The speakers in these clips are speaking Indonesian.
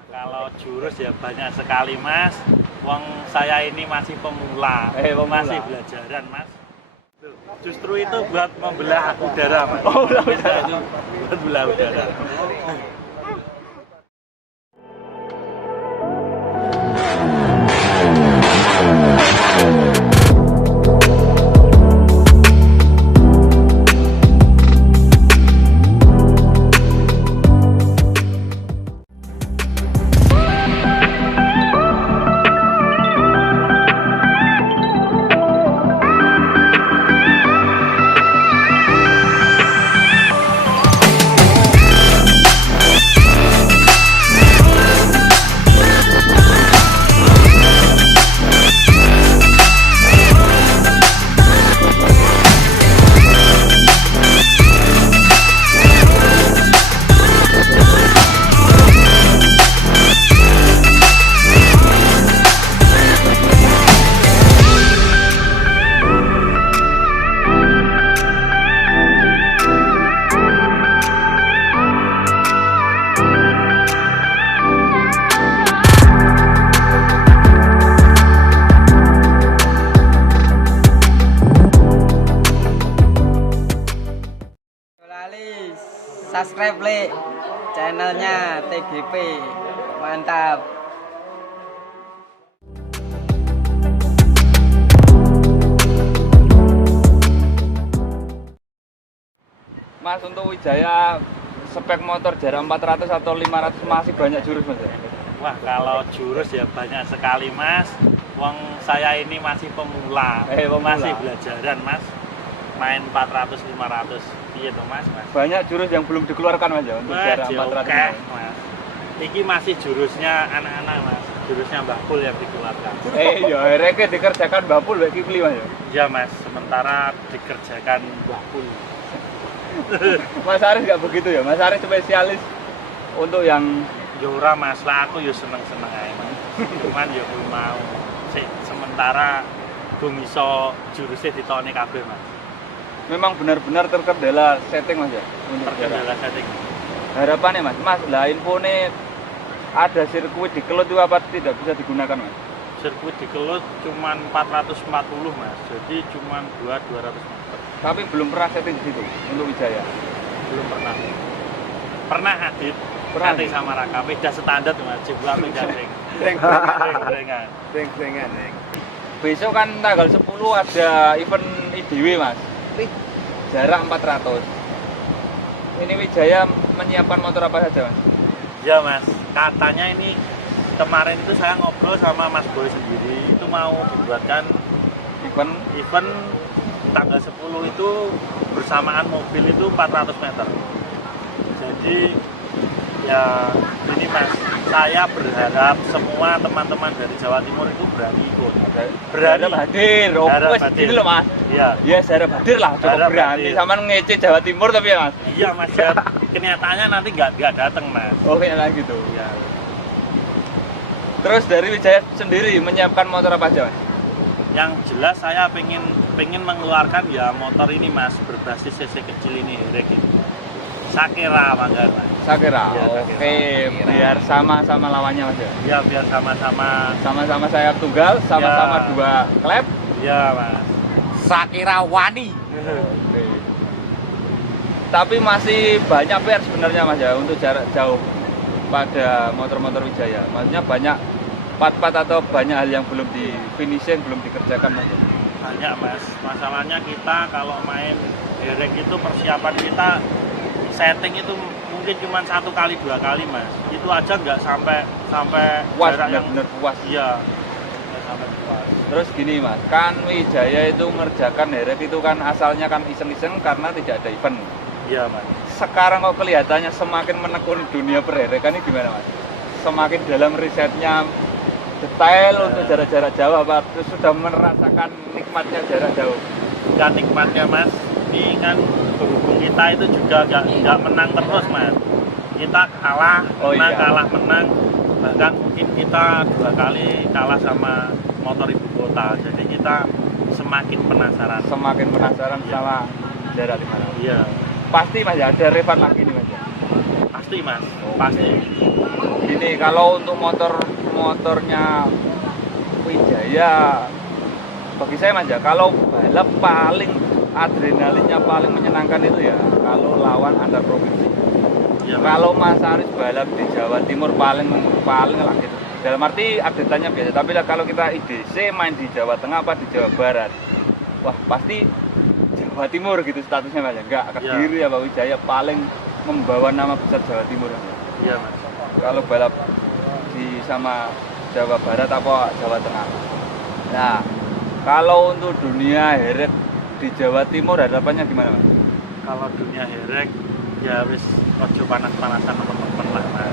Wah, kalau jurus ya banyak sekali mas. Wong saya ini masih pemula, masih belajaran mas. Justru itu buat membelah udara mas. Oh, belah udara. Itu buat belah udara. Subscribe le channelnya TGP, mantap. Mas, untuk Wijaya spek motor jarak 400 atau 500 masih banyak jurus mas ya? Wah, kalau jurus ya banyak sekali mas. Wong saya ini masih pemula, masih belajaran mas. Main 400 500 iya tuh mas. Banyak jurus yang belum dikeluarkan mas ya untuk jarak 400 mas. Iki masih jurusnya anak-anak mas, jurusnya Mbah Pul yang dikeluarkan. Iya, akhirnya dikerjakan Mbah Pul lagi pilih mas ya? Iya mas, sementara dikerjakan Mbah Pul. Mas Aris nggak begitu ya? Mas Aris spesialis untuk yang Yora mas, lah aku yo seneng-seneng aja mas. Cuman yo belum mau. Sementara belum iso jurusnya ditone kabeh mas. memang benar-benar terkendala setting mas ya? Terkendala setting. Harapannya mas, lah info ini ada sirkuit di Kelut itu apa tidak bisa digunakan mas? Sirkuit di Kelut cuma 440 mas, jadi cuma 200 meter. Tapi belum pernah setting di situ untuk Wijaya? Belum pernah. Pernah Adit, setting sama Raka, beda standar mas, jebak beda ring. Ring-ringan. Besok kan tanggal 10 ada event IDW mas, jarak 400. Ini Wijaya menyiapkan motor apa saja mas? Ya mas, katanya ini kemarin itu saya ngobrol sama Mas Boy sendiri, itu mau dibuatkan event tanggal 10 itu bersamaan mobil itu 400 meter. Jadi ya ini mas, saya berharap semua teman-teman dari Jawa Timur itu berani ikut. Berani hadir, gini loh mas. Iya. Ya saya hadir lah, cukup berani. Sama ngece Jawa Timur tapi ya mas. Iya mas, ya, kenyataannya nanti nggak datang mas. Oh kenyataan gitu. Ya. Terus dari Wijaya sendiri menyiapkan motor apa aja mas? Yang jelas saya pengen mengeluarkan ya motor ini mas, berbasis cc kecil ini, Herek ini. Sakera Manggar mas. Sakera. Ya, Oke, biar sama-sama lawannya mas ya? Ya biar sama-sama sayap tunggal, sama-sama ya. 2 klep. Ya mas. Sakira Wani. Oke. Tapi masih banyak PR sebenarnya mas ya untuk jarak jauh pada motor-motor Wijaya. Maksudnya banyak part-part atau banyak hal yang belum di finishing, belum dikerjakan mas. Banyak mas. Masalahnya kita kalau main Herek itu persiapan kita setting itu mungkin cuma 1 kali 2 kali mas. Itu aja nggak sampai puas, jarak yang benar puas. Iya. Nggak sampai puas. Terus gini mas, kan Wijaya itu ngerjakan Herek itu kan asalnya kan iseng-iseng karena tidak ada event. Iya mas. Sekarang kok kelihatannya semakin menekuni dunia perherekan ini gimana mas? Semakin dalam risetnya detail untuk jarak-jarak jauh apa sudah merasakan nikmatnya jarak jauh? Dan nikmatnya mas, ini kan berhubung kita itu juga nggak menang terus mas. Kita kalah, menang, kalah, menang. Bahkan mungkin kita 2 kali kalah sama motor ibu kota. Jadi kita semakin penasaran. Sama jarak di mana? Iya. Pasti mas ya, ada Revan lagi nih mas ya? Pasti mas, Oke. pasti. Gini, kalau untuk motornya Wijaya, bagi saya mas ya, kalau balap paling adrenalinnya paling menyenangkan itu ya kalau lawan antar provinsi. Iya, Mas. Kalau Mas Aris balap di Jawa Timur paling lah gitu. Dalam arti update-nya biasa. Tapi lah kalau kita IDC main di Jawa Tengah apa di Jawa Barat, wah pasti Jawa Timur gitu statusnya mas ya. Enggak, Kediri apa Wijaya paling membawa nama besar Jawa Timur. Iya mas. Kalau balap di sama Jawa Barat apa Jawa Tengah. Nah, kalau untuk dunia herek di Jawa Timur harapannya gimana mas? Kalau dunia herek ya wis ojo panas-panasan teman-teman lah mas.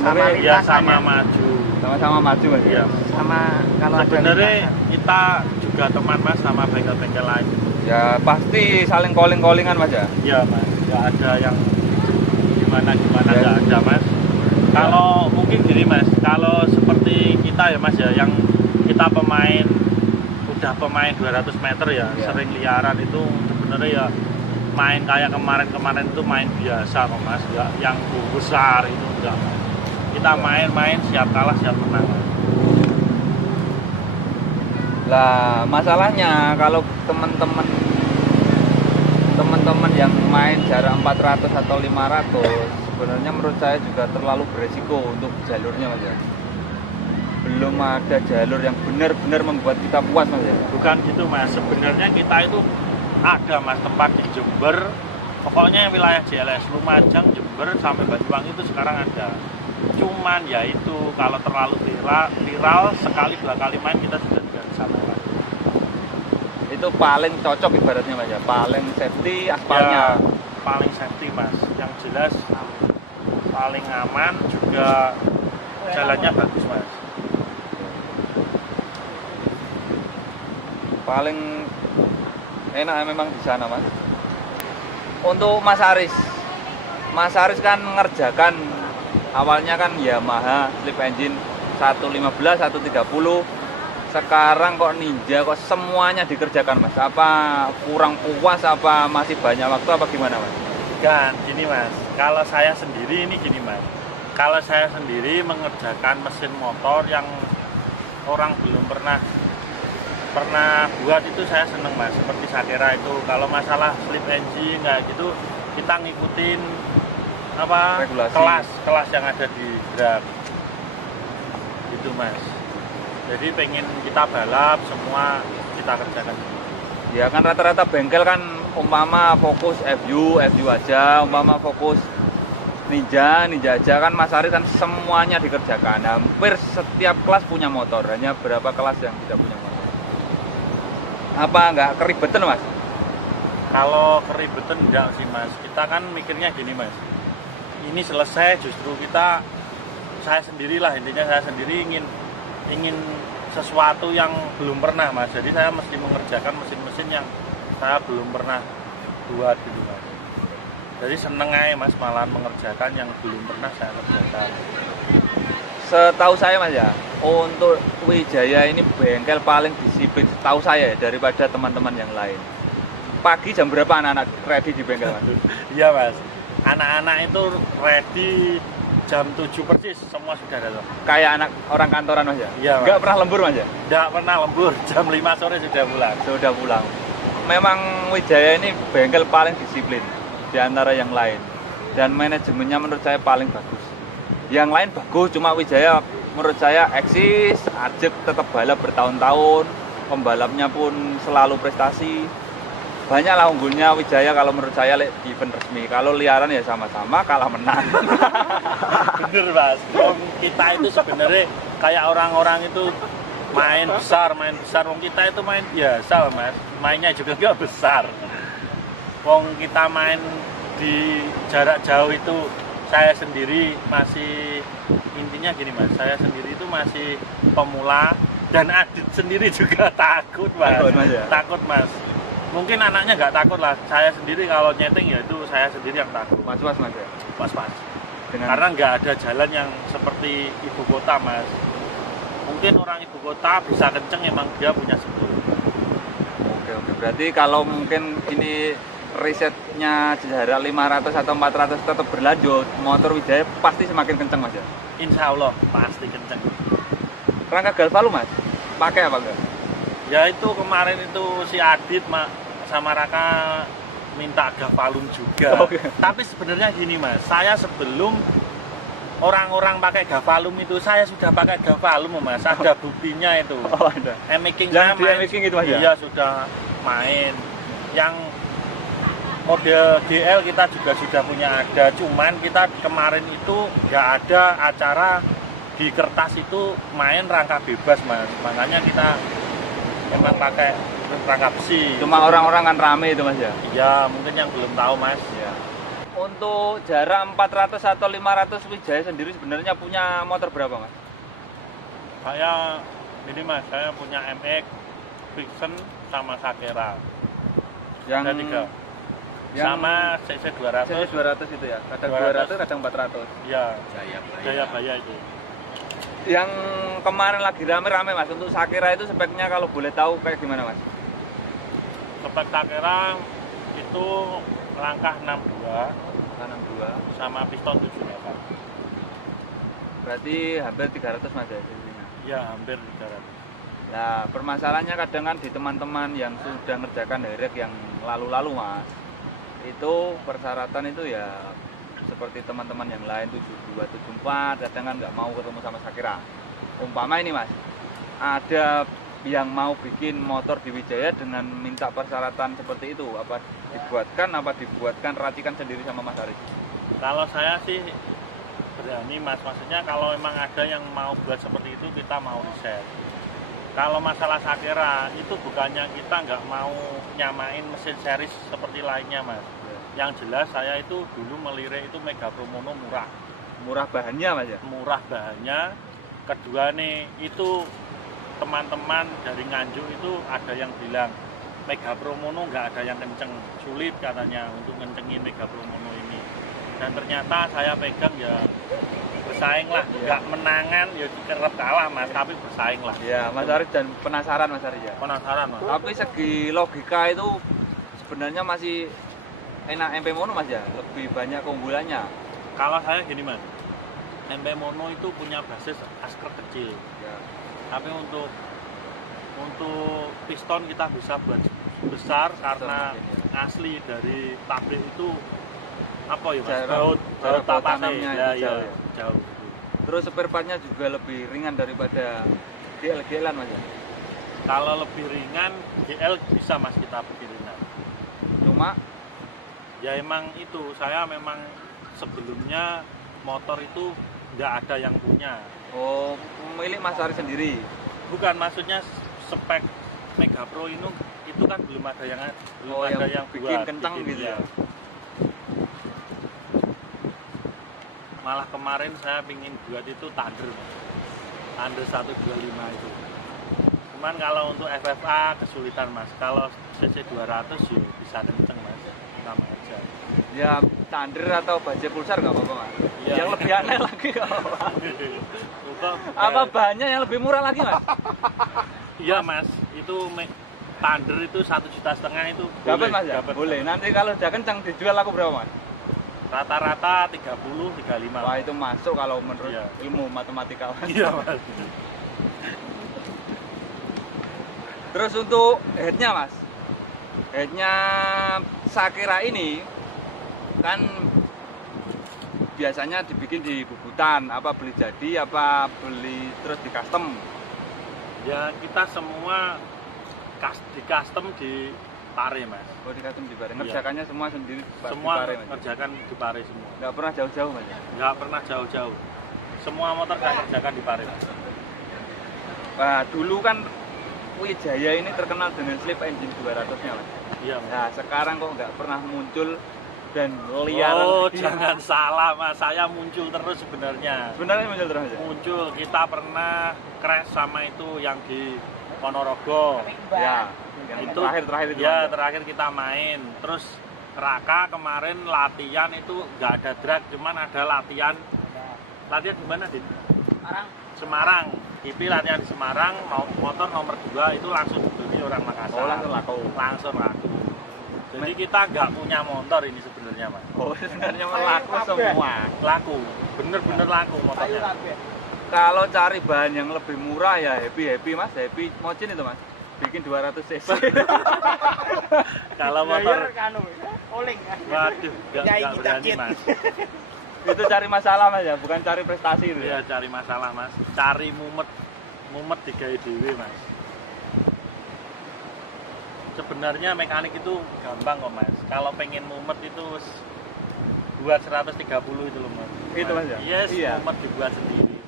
Sama Ya lintasannya. sama maju. Sama-sama maju mas. Iya. Sama kalau ada Sebenarnya lintasan. kita juga teman mas sama bengkel-bengkel lain. Ya pasti saling calling-callingan mas ya. Iya mas. Nggak ada yang gimana Ya. nggak ada mas. Kalau mungkin gini mas, kalau seperti kita ya mas ya, yang kita udah pemain 200 meter ya, Ya. sering liaran itu sebenarnya ya main kayak kemarin itu main biasa kok mas, nggak yang besar itu enggak mas. Kita main siap kalah siap menang mas. Lah masalahnya kalau teman-teman yang main jarak 400 atau 500 sebenarnya menurut saya juga terlalu beresiko untuk jalurnya mas ya. Belum ada jalur yang benar-benar membuat kita puas mas ya. Bukan gitu mas, sebenarnya kita itu ada mas tempat di Jember, pokoknya wilayah JLS Lumajang, Jember sampai Banyuwangi itu sekarang ada. Cuman ya itu kalau terlalu viral sekali dua kali main kita sudah tidak bisa lewat. Itu paling cocok ibaratnya mas ya, paling safety aspalnya. Ya, paling safety mas, yang jelas paling aman juga jalannya bagus mas. Paling enak memang di sana mas. Untuk Mas Aris kan mengerjakan awalnya kan Yamaha slip engine 115, 130. Sekarang kok Ninja kok semuanya dikerjakan mas. Apa kurang puas apa masih banyak waktu apa gimana mas? Kan gini mas, kalau saya sendiri ini gini mas, kalau saya sendiri mengerjakan mesin motor yang orang belum pernah buat itu saya seneng mas, seperti Sakera itu. Kalau masalah slip engine nggak gitu, kita ngikutin apa Regulasi. kelas yang ada di drag gitu mas. Jadi pengen kita balap semua kita kerjakan. Ya kan rata-rata bengkel kan umpama fokus FU aja, umpama fokus Ninja aja kan Mas Aris kan semuanya dikerjakan. Hampir setiap kelas punya motor, hanya berapa kelas yang tidak punya motor. Apa nggak keribetan mas? Kalau keribetan enggak sih mas, kita kan mikirnya gini mas, ini selesai justru saya sendirilah intinya, saya sendiri ingin sesuatu yang belum pernah mas, jadi saya mesti mengerjakan mesin-mesin yang saya belum pernah buat gitu mas. Jadi seneng aja mas malahan mengerjakan yang belum pernah saya kerjakan. Setahu saya mas ya, untuk Wijaya ini bengkel paling disiplin setahu saya ya, daripada teman-teman yang lain. Pagi jam berapa anak-anak ready di bengkel mas? Iya mas, anak-anak itu ready jam 7 persis semua sudah datang. Kayak anak orang kantoran mas ya? Iya mas. Nggak pernah lembur mas ya? Nggak pernah lembur, jam 5 sore sudah pulang. Sudah pulang. Memang Wijaya ini bengkel paling disiplin di antara yang lain. Dan manajemennya menurut saya paling bagus. Yang lain bagus, cuma Wijaya menurut saya eksis, Ajek tetap balap bertahun-tahun, pembalapnya pun selalu prestasi. Banyaklah unggulnya Wijaya kalau menurut saya di event resmi. Kalau liaran ya sama-sama kalah menang. Bener mas, kita itu sebenarnya kayak orang-orang itu main besar, wong kita itu main biasa mas, mainnya juga nggak besar. Wong kita main di jarak jauh itu, saya sendiri masih, intinya gini mas, saya sendiri itu masih pemula dan Adit sendiri juga takut mas. Takut, Mas, ya? Takut mas. Mungkin anaknya nggak takut lah, saya sendiri kalau nyeting ya itu saya sendiri yang takut. Mas-mas mas ya. Pas-pas. Dengan Karena nggak ada jalan yang seperti ibu kota mas. Mungkin orang ibu kota bisa kenceng emang dia punya skill. oke, berarti kalau mungkin ini risetnya jarak 500 atau 400 tetap berlanjut, motor Wijaya pasti semakin kenceng Mas ya? Insya Allah pasti kenceng. Rangka Galvalu Mas, pakai apa enggak? Ya itu kemarin itu si Adit sama Raka minta Galvalum juga. Oke. Tapi sebenarnya gini Mas, saya sebelum orang-orang pakai Galvalum itu saya sudah pakai Galvalum Mas, ada buktinya itu. Oh ada. Emaking Yang saya di main, Emaking itu Mas ya? Iya sudah main. Yang model GL kita juga sudah punya ada, cuman kita kemarin itu nggak ada acara di kertas itu main rangka bebas Mas, makanya kita memang pakai rangka besi. Cuma orang-orang kan rame itu Mas ya? Iya mungkin yang belum tahu Mas. Ya. Untuk jarak 400 atau 500 Wijaya sendiri sebenarnya punya motor berapa Mas? Saya ini Mas, saya punya MX, Vixen sama Sakera. Yang Ada 3. Sama CC 200. CC 200 itu ya? Kadang 200, kadang 400. Iya. Jayabaya itu. Yang kemarin lagi rame-rame Mas, untuk Sakera itu speknya kalau boleh tahu kayak gimana Mas? Spek Sakera itu langkah 62 sama piston 78. Berarti hampir 300 Mas ya cc-nya? Iya, hampir 300. Nah, permasalahannya kadang kan di teman-teman yang sudah ngerjakan derek yang lalu-lalu Mas, itu persyaratan itu ya seperti teman-teman yang lain 72, 74, kadang kan nggak mau ketemu sama Sakera. Umpama ini Mas, ada yang mau bikin motor di Wijaya dengan minta persyaratan seperti itu, apa dibuatkan racikan sendiri sama Mas Aris? Kalau saya sih berani Mas, maksudnya kalau memang ada yang mau buat seperti itu kita mau riset. Kalau masalah Sakera itu bukannya kita nggak mau nyamain mesin series seperti lainnya Mas. Yang jelas saya itu dulu melirik itu Mega Pro Mono murah. Murah bahannya Mas ya? Murah bahannya. Kedua nih, itu teman-teman dari Nganjuk itu ada yang bilang Mega Pro Mono nggak ada yang kenceng, sulit katanya untuk kencengin Mega Pro Mono ini. Dan ternyata saya pegang ya bersaing lah, nggak menangan ya kerap kalah Mas, tapi bersaing lah. Ya Mas Aris, dan penasaran Mas Aris ya? Penasaran Mas. Tapi segi logika itu sebenarnya masih enak MP Mono Mas ya? Lebih banyak keunggulannya. Kalau saya gini Mas, MP Mono itu punya basis asker kecil. Ya. Tapi untuk piston kita bisa buat besar karena mungkin, asli dari pabrik itu apa ya Mas? Jarak Baut tanamnya ya, itu jauh ya, ya? jauh. Terus spare partnya juga lebih ringan daripada GL-GLan Mas ya? Kalau lebih ringan GL bisa Mas kita bikin ringan. Cuma Ya emang itu, saya memang sebelumnya motor itu nggak ada yang punya. oh, milik Mas Aris sendiri. Bukan, maksudnya spek Mega Pro itu kan belum ada yang ada yang bikin buat, kencang gitu ya. Malah kemarin saya pingin buat itu Thunder, Mas. Thunder 125 itu. Cuman kalau untuk FFA kesulitan Mas. Kalau CC 200 ya bisa kenceng Mas. Sama aja. Ya Thunder atau Bajaj Pulsar nggak apa-apa Mas. Ya. Yang lebih aneh lagi nggak apa-apa. Untuk, Apa bahannya yang lebih murah lagi Mas? Iya Mas, itu Thunder itu 1,5 juta itu Dapat Mas ya? dapat. Boleh. Nanti kalau udah kencang dijual aku berapa Mas? Rata-rata 30, 35. Wah itu masuk kalau menurut Iya. ilmu matematika Mas. Iya Mas. Terus untuk headnya Mas, headnya Sakera ini kan biasanya dibikin di bubutan, apa beli jadi, apa beli terus di custom? Ya kita semua di custom di Pare Mas. Oh di custom di Pare, Iya. ngerjakannya semua sendiri Semua di Pare Mas? kerjakan di Pare semua. Nggak pernah jauh-jauh Mas? Nggak pernah jauh-jauh. Semua motor saya kerjakan di Pare Mas. Nah dulu kan Wijaya ini terkenal dengan slip engine 200-nya Mas. Iya Mas. Nah sekarang kok nggak pernah muncul dan liar. Oh jangan salah Mas, saya muncul terus sebenarnya. Sebenarnya muncul terus ya? Muncul, kita pernah crash sama itu yang di Ponorogo. Ya, yang Itu terakhir itu. ya Mas. terakhir kita main. Terus Raka kemarin latihan itu nggak ada drag, cuman ada latihan di mana Dit? Semarang. IP latihan di Semarang, mau motor nomor 2 itu langsung dibeli orang Makassar. Oh langsung laku. Langsung laku. Jadi kita nggak punya motor ini sebenarnya mas. Oh sebenarnya laku semua. Laku, bener-bener laku motornya. Kalau cari bahan yang lebih murah ya happy mas, happy mocin itu mas. Bikin 200 cc. Kalau motor, oling. waduh, nggak berani mas. Itu cari masalah mas ya, bukan cari prestasi itu. Ya cari masalah mas, cari mumet digawe dhewe mas. Sebenarnya mekanik itu gampang kok mas. Kalau pengen mumet itu buat 130 itu loh mas. Itu mas ya? Yes, Iya. mumet dibuat sendiri.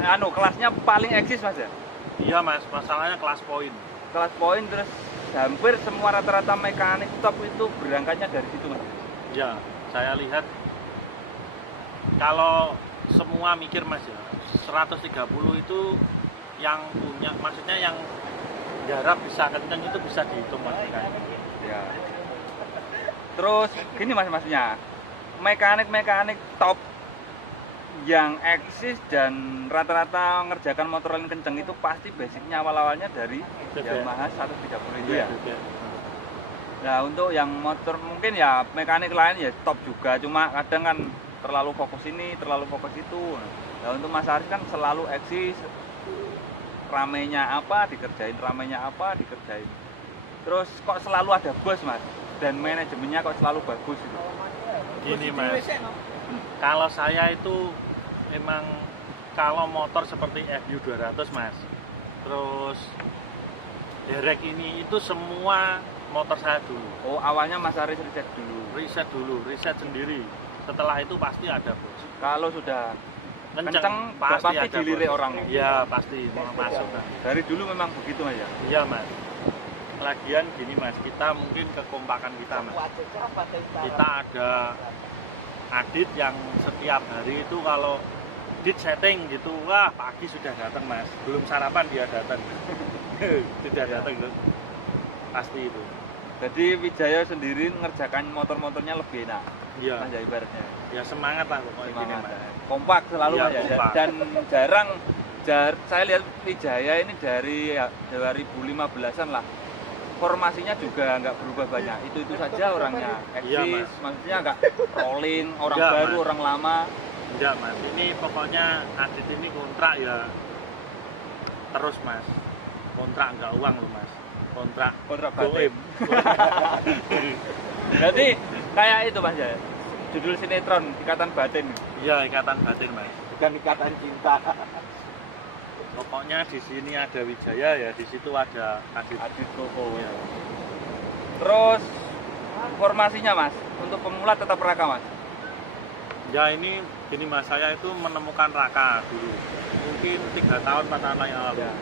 Kelasnya paling eksis mas ya? Iya mas, masalahnya kelas poin. Kelas poin terus hampir semua rata-rata mekanik top itu berangkatnya dari situ mas. Ya, saya lihat kalau semua mikir mas ya, 130 itu yang punya, maksudnya yang garap bisa kenceng itu bisa dihitung mas mekanik. Ya. Terus gini masnya, mekanik top yang eksis dan rata-rata ngerjakan motor lain kenceng itu pasti basicnya awal-awalnya dari Yamaha 130 itu ya. Nah untuk yang motor mungkin ya mekanik lain ya top juga, cuma kadang kan terlalu fokus ini, terlalu fokus itu. Nah untuk Mas Aris kan selalu eksis, ramenya apa dikerjain, ramenya apa dikerjain. Terus kok selalu ada bos mas, dan manajemennya kok selalu bagus gitu. Gini mas, kalau saya itu memang kalau motor seperti FU 200 mas, terus derek ini itu semua motor saya dulu. Oh awalnya Mas Aris riset dulu, riset sendiri. Setelah itu pasti ada bos. Kalau sudah kenceng pasti ada dilirik bos. orang. Iya pasti mau masuk kan. Dari dulu memang begitu mas ya. Iya mas. Lagian gini mas, kita mungkin kekompakan kita mas. Kita ada Adit yang setiap hari itu kalau Dit setting gitu, wah pagi sudah datang mas. Belum sarapan dia datang. Sudah datang tuh. Pasti itu. Jadi Wijaya sendiri ngerjakan motor-motornya lebih enak. Iya. Mas ya ibaratnya. Ya semangat lah pokoknya gini Semangat, mas. ya. Kompak selalu Iya, mas ya. kompak. Dan saya lihat Wijaya ini dari 2015-an lah. Formasinya juga nggak berubah banyak. Itu saja orangnya. Iya, Eksis, Mas. maksudnya nggak rolling, orang Enggak, baru, Mas. orang lama. Enggak mas, ini pokoknya Adit ini kontrak ya terus mas. Kontrak nggak uang loh mas. Kontrak batin. Jadi kayak itu mas ya. Judul sinetron Ikatan Batin. Iya ikatan batin mas. Bukan ikatan cinta. Pokoknya di sini ada Wijaya ya, di situ ada Adit. Adit Koko. Ya. Terus formasinya mas, untuk pemula tetap raka mas. Ya ini gini mas, saya itu menemukan Raka dulu. Mungkin 3 tahun 4 tahun yang lalu. Ya.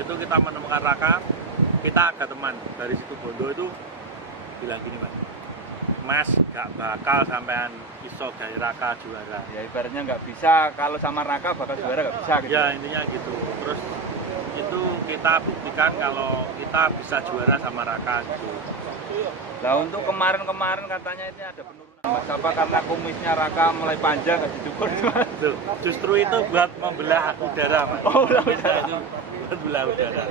Itu kita menemukan Raka, kita ada teman dari situ Bondo itu bilang gini mas gak bakal sampean iso gawe Raka juara. Ya ibaratnya nggak bisa kalau sama Raka bakal juara nggak bisa gitu. Ya intinya gitu. Terus itu kita buktikan kalau kita bisa juara sama Raka gitu. Nah untuk kemarin katanya ini ada penurunan mas. Apa karena kumisnya Raka mulai panjang nggak dicukur mas? Tuh, justru itu buat membelah udara mas. Oh, membelah Kumisnya itu buat belah udara.